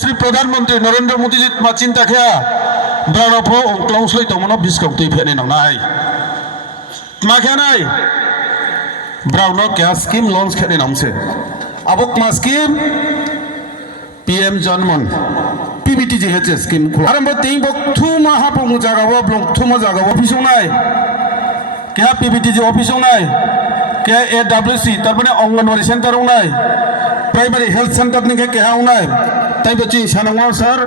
শ্রী প্রধানমন্ত্রী নরেন্দ্র মোদী মা চিন্তা খেয়া ব্রানফো অংক্লংসই তমনো বিস্কাপ তুই ফেনে নাই মা খেয়া নাই ব্রাউনো क्या स्कीम लॉन्च खेने नामसे अबक मा स्कीम पीएम जनमन पीबीटी जे हेचे स्कीम को आरंभ तिंग बक थुमा हापंग जागाव ब्लंग थुमा जागाव ऑफिस नाय क्या पीबीटी जे ऑफिस नाय क्या एडब्ल्यूसी तारमाने अंगनवाड़ी सेंटर नाय प्राइमरी हेल्थ सेंटर निके क्या नाय ताई बच्ची सानंगो सर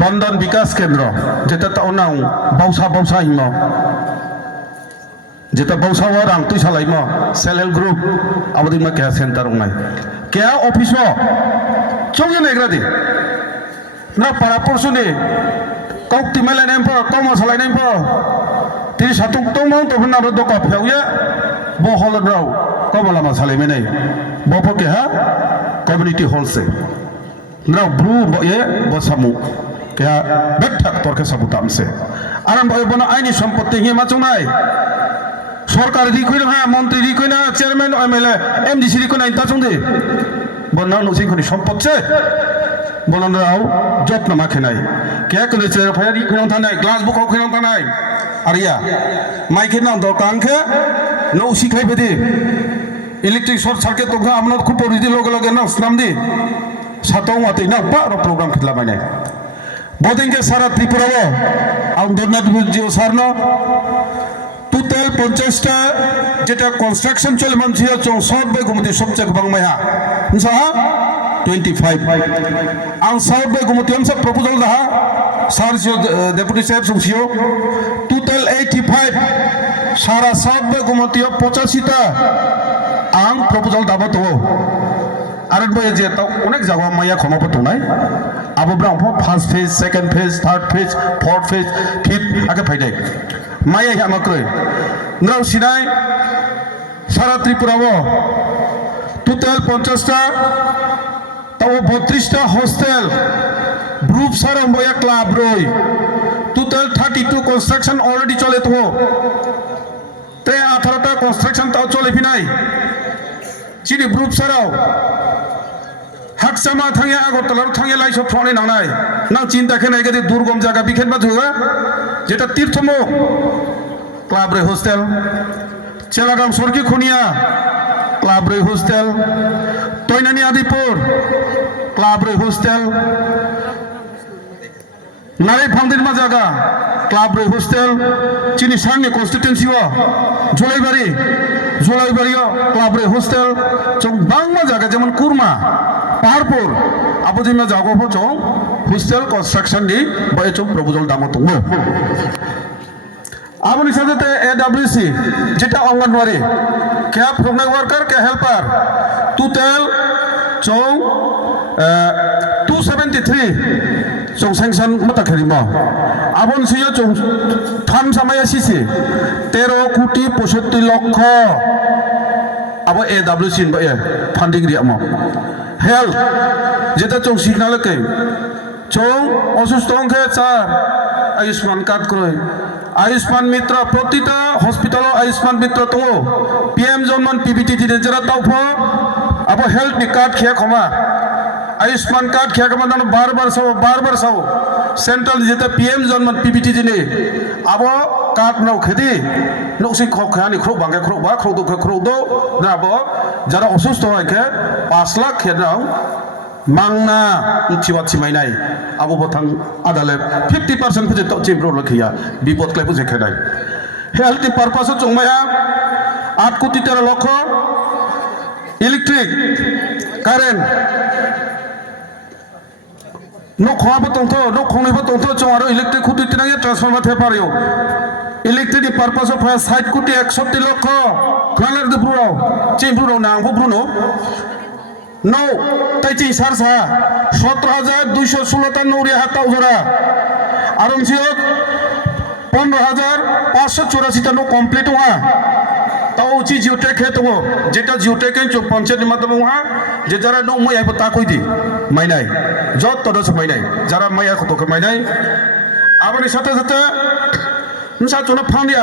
बंधन विकास केंद्र जेता ताउनाउ बाउसा बाउसा हिमो जेता बाउसावा रां तुई सालाइमो सेल्फ हेल्प ग्रुप आबदिमा क्या सेंटर नाय क्या ऑफिस चौगे नेग्रादि ना पारापुरसुनि कौक्ति मेले नेमपो कौमा सालाय नेमपो तिरि सातुं तोंमो तोबना रदका फेवये बहलराव कमलामा सालायमेनै बपो के हा कम्युनिटी हॉल से ना ब्रू ये बसामु क्या बेठक तोरके सबुताम से आरंभ बना आईनी सम्पत्ति हि माचुनाय सरकार रिखुना हा मंत्री रिखुना चेयरमैन एमएलए एमडीसी रिखुना इंता चुंदे बना नसिखनि सम्पत्ति बनराव जत्न माखेनाय क्या कले चेयर फाया रिखुना थानाय ग्लास बुक खिना थानाय आरिया माइके नाम दकानखे नौ सिखाय बेदि इलेक्ट्रिक शॉर्ट सर्किट तो हमने खूब परिधि लगे ना स्नाम दी सातों आते ना बारो प्रोग्राम खिला मैंने बोधिंग के सारा त्रिपुरा वो आम दोनों जियो सारनो टोटल 50 टा जेटा कंस्ट्रक्शन चल मंजिया चौ 100 बे गुमती सबसे बंग मया इंसा 25 आं 100 बे गुमती हम सब प्रपोजल रहा सार जो डेप्यूटी साहब सुसियो टोटल 85 सारा 100 बे गुमती 85 टा आं प्रपोजल दाबो तो आरन बे जे तो अनेक जागा माया खमाबो तोनाय आबो ब्रां first phase second phase third phase fourth phase fifth आगे फायदे माया हामाक्रय नराव सिनाय सारा त्रिपुरावो टोटल 50 टा ताव 32 टा हॉस्टेल ग्रुप सारा बया क्लाब रय टोटल 32 कंस्ट्रक्शन ऑलरेडी चले तो ते 18 टा कंस्ट्रक्शन ताव चले फिनाय चिनि ग्रुप साराव हाकसामा थांगे आगरतला थांगे लाइसो फ्रने नांनाय नां चिंता खेनाय गदि दुर्गम जागा बिखेनबा जुगा जेटा तीर्थमो क्लाब रे हॉस्टेल चेलागाम सरकी खुनिया क्लाब रे हॉस्टेल तयनानी आदिपुर क्लाब रे हॉस्टेल नारे फाउंडेन मा जागा क्लाब रे हॉस्टेल चिनि साननि कन्स्टिट्युएंसी जुलाइबारियो क्लाब रे हॉस्टेल जों बांगमा जागा जेमन कुरमा पहाड़पुर आबो जिमा जागो फोचो हॉस्टेल कंस्ट्रक्शन दी बय चो प्रपोजल दामो दंगो आबोनि साथे एडब्ल्यूसी जेटा अंगनवाड़ी क्या फ्रमनाय वर्कर क्या हेल्पर टोटल चौ 273 जों सेंक्शन मता खेरिमो आबोन सियो जों थाम सामाया सिसि 13 कोटी 65 लक्ष आबो एडब्ल्यूसी बय फंडिंग रियामो हेल्थ जेटा जों सिगनाल के जों असुस्थ अंके चार आयुष्मान कार्ड क्रय आयुष्मान मित्र प्रतिटा हॉस्पिटल आयुष्मान मित्र तो पीएम जनमन पीबीटी दिने जरा तावफो अब हेल्थ नि कार्ड खिया खमा आयुष्मान कार्ड खिया खमा दानो बार बार साव सेंट्रल जेटा पीएम जनमन पीबीटी दिने अब कार्ड नाव खेदी नोसि खखानि ख्रो बांगे ख्रो बा ख्रो दो ना अब जरा असुस्थ होयके 5 लाख खेदाव मांगना उचिवा चिमाइनाय आबो बथां आदाले 50% फुजे तो चिमब्रो लखिया बिपद क्लाय फुजे खेनाय हेल्थ पारपास जंमाया 8 कोटी 13 लक्ष इलेक्ट्रिक कारेन्ट न खवाबो तंथ न खंनैबो तंथ जों आरो इलेक्ट्रिक खुति तिनाय ट्रान्सफार्मार थे पारियो इलेक्ट्रिक पारपास 60 कोटी 61 लक्ष खालार दे ब्रुनो चिमब्रो नांगो ब्रुनो नौ तैची सारसा 17,216 नौरी हाथा उजरा आरमसियो 15,584 टा नो कंप्लीट हुआ ताऊ ची जियोटेक है तो जेटा जियोटेक है जो पंचायत माध्यम हुआ जे जरा नो मया बता कोई दी माइनाय जत तदस माइनाय जरा मया को तो माइनाय आबनि साथे साथे नसा चुना फांडिया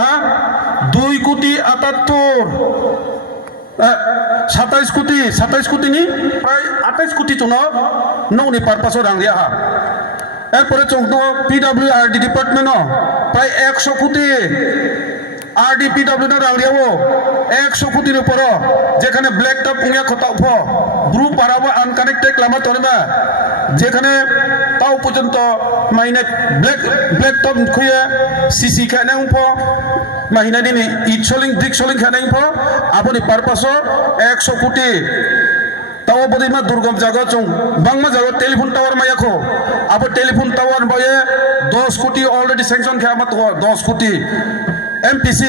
2 कोटी 78 27 কোটি ni প্রায় 28 কোটি চং নৌনি পারপাসও রাং দিয়া হা এরপরে চং পিডব্লিউআরডি ডিপার্টমেন্ট প্রায় 100 কোটি RDPW na rang diawo 100 কোটির উপর যেখানে ব্ল্যাক টপ পুঙ্গা খতাও ফ ব্রু পারাবো আনকানেক্টেড লামা তরবা যেখানে তাও পর্যন্ত মাইনে ব্ল্যাক টপ খুয়ে সিসি খানাং ফ মাহিনা দিনে ইটসলিং ডিকসলিং খানাং ফ আপনি পারপাস 100 কোটি তাও বদিমা দুর্গম জায়গা চং বাংমা জায়গা টেলিফোন টাওয়ার মায়াখো আব টেলিফোন টাওয়ার বয়ে 10 কোটি অলরেডি স্যাংশন খামা তো 10 কোটি MPC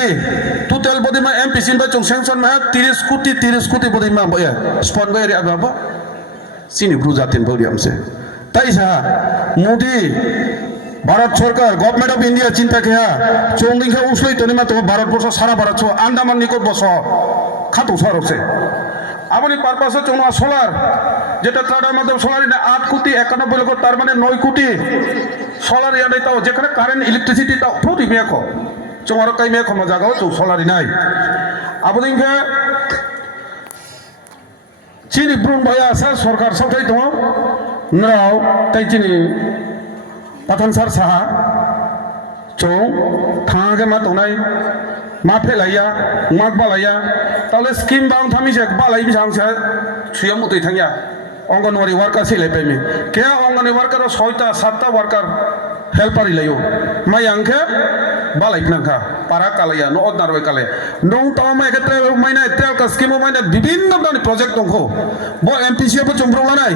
total body ma MPC ba chung sanction ma 30 কোটি body ma boya spon ba area ba sini brujatin bodi amse tai sa modi Bharat Sarkar government of India চিন্তা খেয়া চৌদিংখা উসলই তনিমা তো ভারতবর্ষ সারা ভারত আন্দামান নিকট বস খাতো সরছে আপনি পারপাসে চৌনা সোলার যেটা ট্রাডার মাধ্যমে সোলার 8 কোটি 91 লক্ষ তার মানে 9 কোটি সোলার ইয়ানে তাও যেখানে কারেন্ট ইলেকট্রিসিটি তাও প্রতি মেখো চৌমার কাই মেখো মা জায়গাও চৌ সোলারই নাই আপনি চিনি ব্রুন ভাইয়া আছে সরকার সরকারি দङ নাও তাই চিনি পাঠান সার সাহা চৌ থাঙাকে মা দंनाय मा फेलाया उमाक बालाया ताले स्कीम बां थामी जे बालाय बिसां से सुया मुतै थांया अंगनवाड़ी वर्कर सिलाय पेमे के अंगनवाड़ी वर्कर 6टा 7टा वर्कर हेल्पर इलायो माय आंखे बालाय नांखा पारा कालाया न अदनारबाय काले नों ताव मा एके ट्रेल माइना ट्रेल का स्कीम माइना विभिन्न दानि प्रोजेक्ट दंखो बो एमपीसी बो चंब्रौ लानाय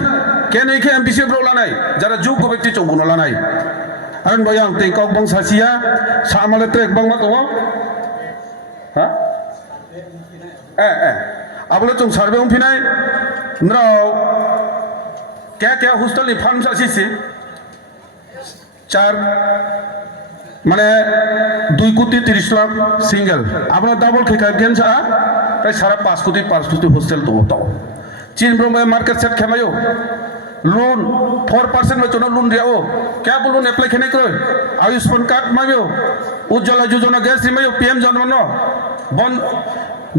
के नैखे एमपीसी ब्रौ लानाय जारा जुग व्यक्ति चंब्रौ लानाय आरो बयां टेंकाव बं सासिया सामाले ट्रेक बं मा दङ हाँ अब लोग तुम सर्वे में फिनाई नराव क्या हॉस्टल नि फार्म सासी 4 माने 2 कोटी 30 लाख सिंगल अब लोग डबल खेका गेन सा प्राय 5.5 कोटी हॉस्टल तो चीन ब्रह्म मार्केट सेट खेमायो लोन 4% में चुनाव लोन दिया हो क्या बोलो लोन अप्लाई खेने करो आयुष्मान कार्ड मांगो उज्ज्वला योजना गैस मांगो PM जनमन बन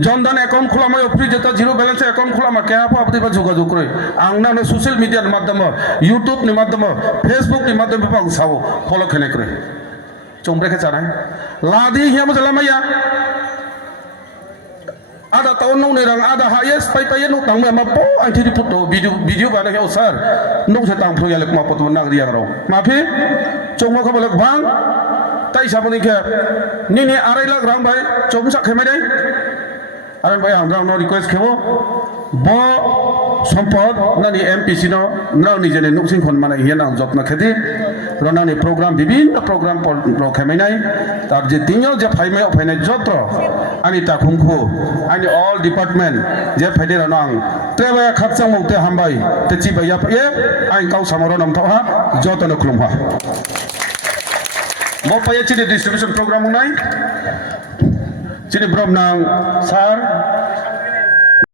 जनधन अकाउंट खुला मांगो फ्री जेता जीरो बैलेंस अकाउंट खुला मा क्या आप अपनी बात जोगाजोग करो आंगना ने सोशल मीडिया नि माध्यम यूट्यूब नि माध्यम फेसबुक नि माध्यम बांग सावो फॉलो खेने करो चोंब्रे के चानाय लादी हिया मजला माया ada tahun nong nerang ada highest pai nong tang ma po anti foto video ba na sir nong se tang phya lek ma foto nang riang ro ma phi chong ma khabalek bang tai saboni ke ni 2.5 lakh rang bai chong sak khemai dai aran bai hang rang no request khebo bo সম্পদ নানি MPC ন নাও নিজে নুকসিন খন মানে হিয়া নাম যত্ন খেদি রনানি programme বিভিন্ন প্রোগ্রাম রখাইনাই তার যে তিনিও যে ফাইমাই অফাইনাই যত্র আনি তাকুমখু আনি অল ডিপার্টমেন্ট যে ফাইদে রানাং ট্রেবা খাতসাং মতে হামবাই তে চিবাইয়া এ আই কাউ সামরো নামথাহা যতন খুলুমহা mo paye chini distribution program নাই চিনি ব্রহ্মনাং স্যার